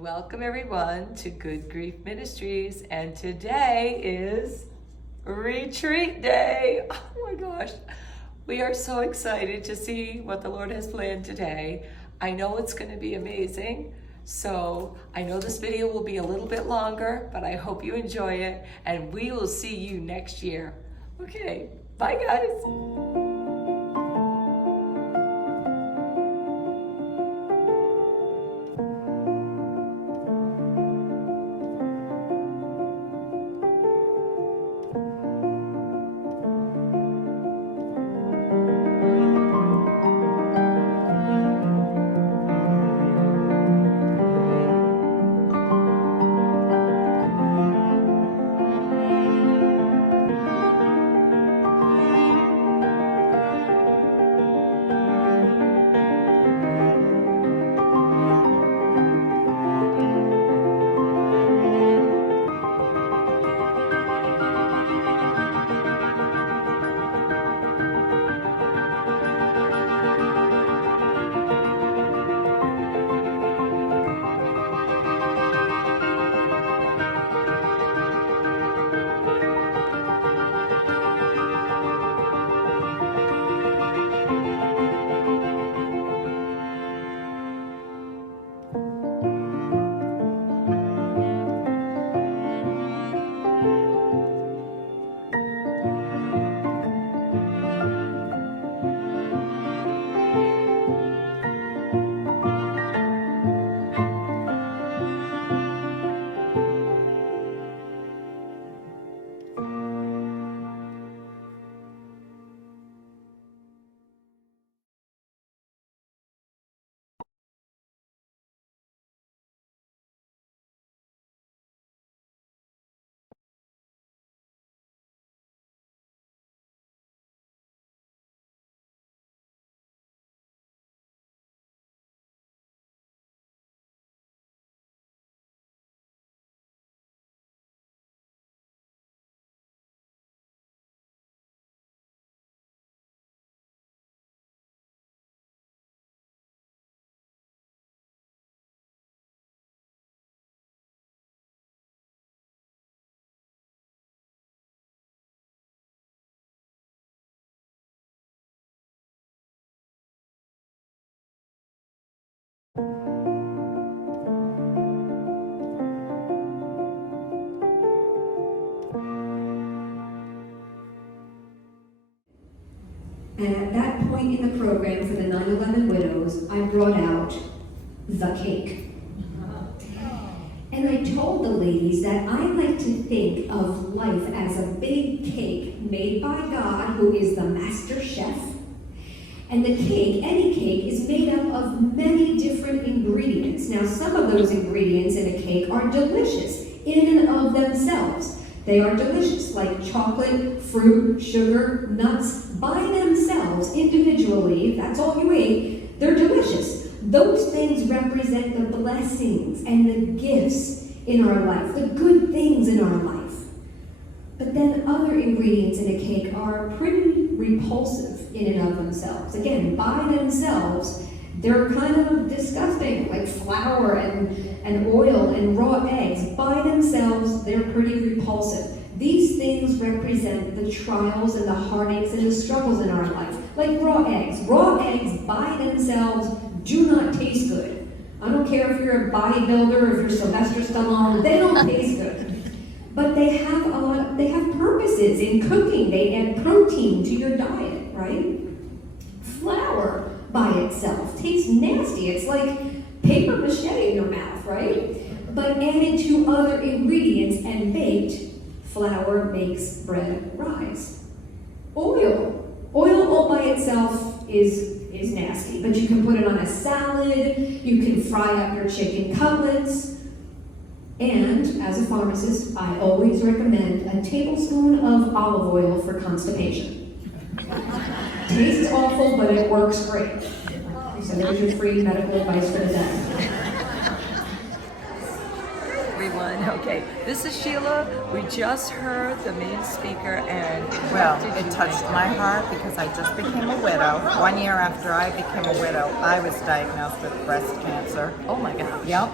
Welcome everyone to Good Grief Ministries, and today is Retreat Day. Oh my gosh, we are so excited to see what the Lord has planned today. I know it's going to be amazing, so I know this video will be a little bit longer, but I hope you enjoy it, and we will see you next year. Okay, bye guys. And at that point in the program for the 9/11 widows, I brought out the cake. And I told the ladies that I like to think of life as a big cake made by God, who is the master chef. And the cake, any cake, is made up of many different ingredients. Now, some of those ingredients in a cake are delicious in and of themselves. They are delicious, like chocolate, fruit, sugar, nuts, by themselves, individually, if that's all you ate, they're delicious. Those things represent the blessings and the gifts in our life, the good things in our life. But then other ingredients in a cake are pretty repulsive in and of themselves. Again, by themselves, they're kind of disgusting, like flour and oil and raw eggs. By themselves, they're pretty repulsive. These things represent the trials and the heartaches and the struggles in our life, like raw eggs. Raw eggs by themselves do not taste good. I don't care if you're a bodybuilder or if you're Sylvester Stallone, they don't taste good. But they have purposes in cooking. They add protein to your diet, right? Flour by itself tastes nasty. It's like paper mache in your mouth, right? But added to other ingredients and baked, flour makes bread rise. Oil all by itself is nasty, but you can put it on a salad, you can fry up your chicken cutlets, and as a pharmacist, I always recommend a tablespoon of olive oil for constipation. Tastes awful, but it works great. So there's your free medical advice for the day. Everyone, okay, this is Sheila. We just heard the main speaker, and Well, it touched my heart because I just became a widow. 1 year after I became a widow, I was diagnosed with breast cancer. oh my gosh. Yep.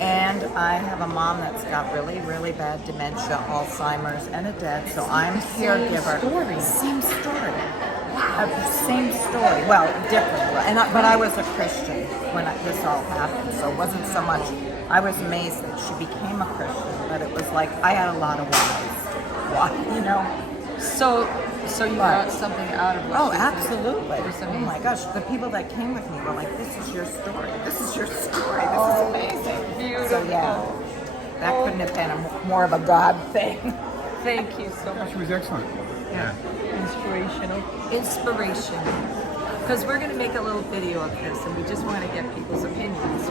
And I have a mom that's got really, really bad dementia, Alzheimer's, and a dad, so I'm caregiver. Same story. Same story. Well, different. But I was a Christian when this all happened, so it wasn't so much. I was amazed that she became a Christian, but it was like I had a lot of whys. You know? So you got something out of what Oh, she absolutely. said. It was Oh amazing. my gosh, the people that came with me were like, this is your story. This is your story. This is amazing. Beautiful. So yeah, that couldn't have been more of a God thing. Thank you so much. She was excellent. Yeah. Inspiration. Because we're going to make a little video of this, and we just want to get people's opinions.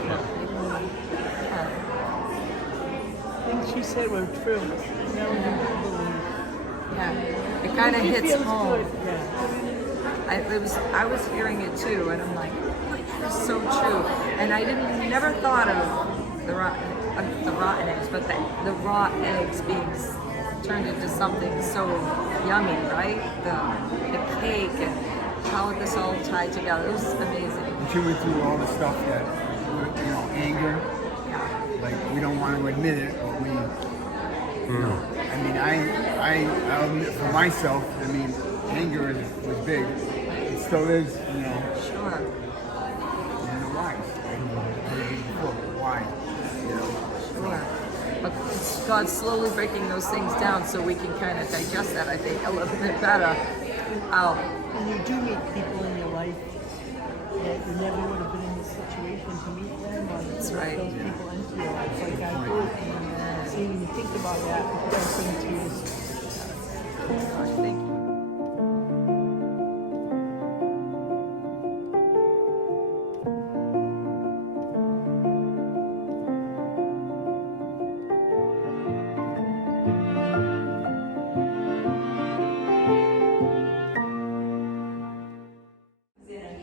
Things she said were true. Now we do believe. Yeah, it kind of She hits feels home. good. Yeah. I was hearing it too, and I'm like, that's so true. And I never thought of the rotten eggs, but the raw eggs being turned into something so yummy, right? The cake and how this all tied together. It was amazing. And she went through all the stuff that, you know, anger. Yeah. Like, we don't want to admit it, but we, you know, I mean, I'll admit for myself, I mean, anger was big. It still is, you know. Sure. You know why? Why? You know. Sure. But it's God's slowly breaking those things down so we can kind of digest that, I think, a little bit better. And you do meet people in your life that you never would have been in this situation to meet them, or That's let right. those people into your life like I did. And so when you think about that, it does bring tears. Thank you.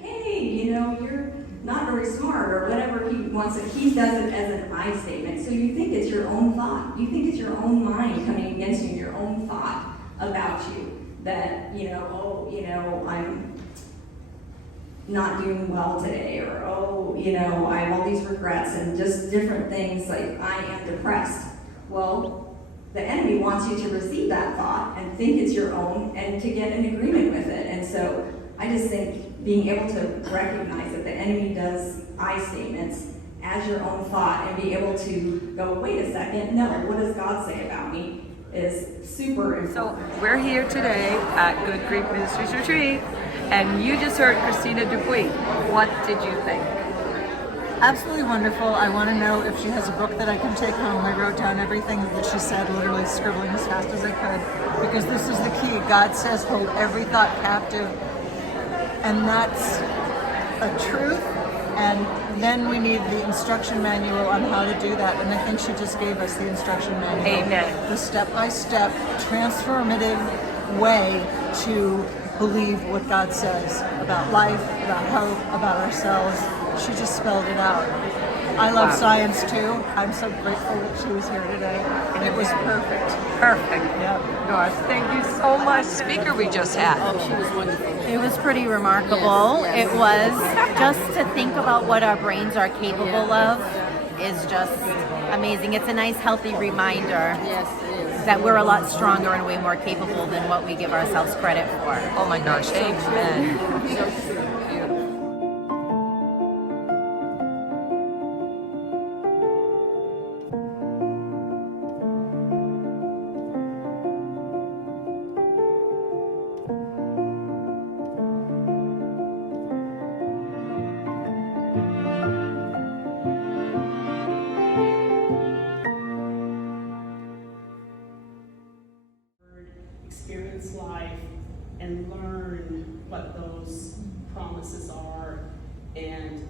Hey, you know, you're not very smart, or whatever he wants it. He does it as an I statement. So you think it's your own thought. You think it's your own mind coming against you, your own thought about you. That, you know, oh, you know, I'm not doing well today, or oh, you know, I have all these regrets, and just different things like I am depressed. Well, the enemy wants you to receive that thought and think it's your own and to get in agreement with it. And so I just think being able to recognize that the enemy does I statements as your own thought and be able to go, wait a second, no, what does God say about me is super important. So we're here today at Good Grief Ministries Retreat, and you just heard Christina Dupuy. What did you think? Absolutely wonderful. I want to know if she has a book that I can take home. I wrote down everything that she said, literally scribbling as fast as I could, because this is the key. God says, hold every thought captive, and that's a truth. And then we need the instruction manual on how to do that, and I think she just gave us the instruction manual. Amen. The step-by-step, transformative way to believe what God says about life, about hope, about ourselves. She just spelled it out. I love Wow. science too. I'm so grateful that she was here today. And it was perfect. Perfect. Yep. Gosh, thank you so much. Speaker we just had. It was pretty remarkable. It was just to think about what our brains are capable of is just amazing. It's a nice, healthy reminder that we're a lot stronger and way more capable than what we give ourselves credit for. Oh my gosh, amen. Beautiful. Experience life and learn what those promises are, and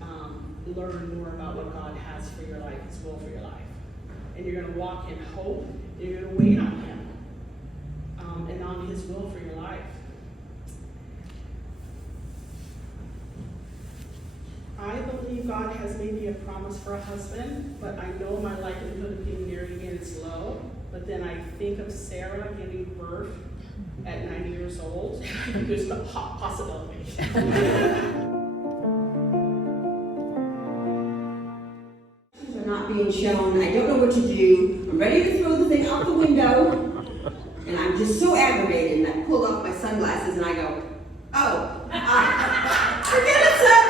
learn more about what God has for your life, His will for your life. And you're going to walk in hope, and you're going to wait on Him and on His will for your life. I believe God has maybe a promise for a husband, but I know my likelihood of being married again is low. But then I think of Sarah giving birth at 90 years old. There's a possibility. Are not being shown. I don't know what to do. I'm ready to throw the thing out the window. And I'm just so aggravated. And I pulled off my sunglasses and I go, oh, forget it, son.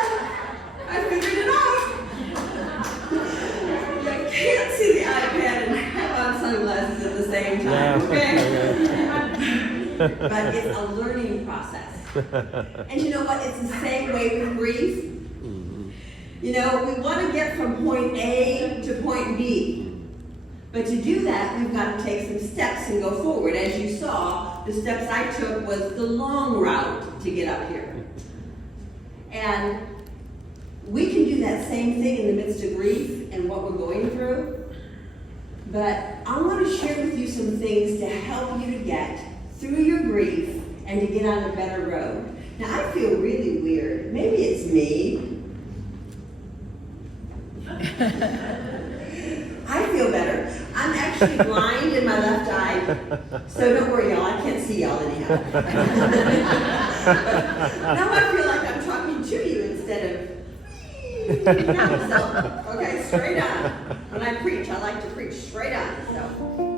I figured it out. You can't see the iPad and have on sunglasses at the same time, okay? But it's a learning process. And you know what? It's the same way with grief. You know, we want to get from point A to point B. But to do that, we've got to take some steps and go forward. As you saw, the steps I took was the long route to get up here. And we can do that same thing in the midst of grief and what we're going through. But I want to share with you some things to help you to get through your grief and to get on a better road. Now, I feel really weird. Maybe it's me. I feel better. I'm actually blind in my left eye, so don't worry, y'all. I can't see y'all anyhow. Now I feel like I'm talking to you instead of so, okay, straight on. When I preach, I like to preach straight on. So.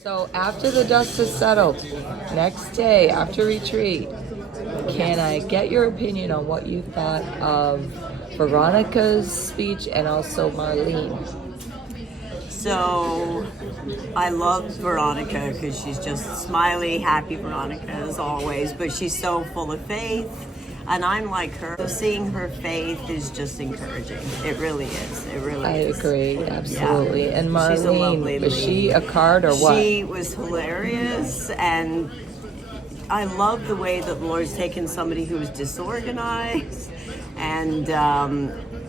So after the dust has settled, next day after retreat, can I get your opinion on what you thought of Veronica's speech and also Marlene? So I love Veronica because she's just smiley, happy Veronica as always, but she's so full of faith. And I'm like her. So seeing her faith is just encouraging. It really is. It really is. I agree, absolutely. Yeah. And Marlene, she's a lovely was lady. She a card or what? She was hilarious, and I love the way that the Lord's taken somebody who was disorganized and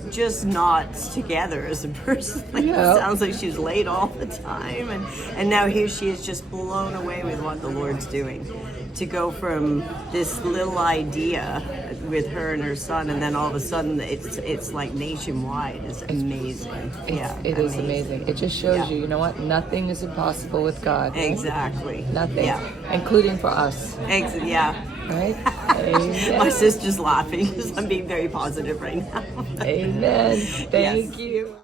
just not together as a person. Like, yeah. It sounds like she's late all the time, and now here she is just blown away with what the Lord's doing. To go from this little idea with her and her son, and then all of a sudden it's like nationwide. It's amazing. It is amazing. It just shows you know what? Nothing is impossible with God. Right? Exactly. Nothing. Yeah. Including for us. Yeah. Right? Amen. My sister's laughing because I'm being very positive right now. Amen. Thank Yes. you.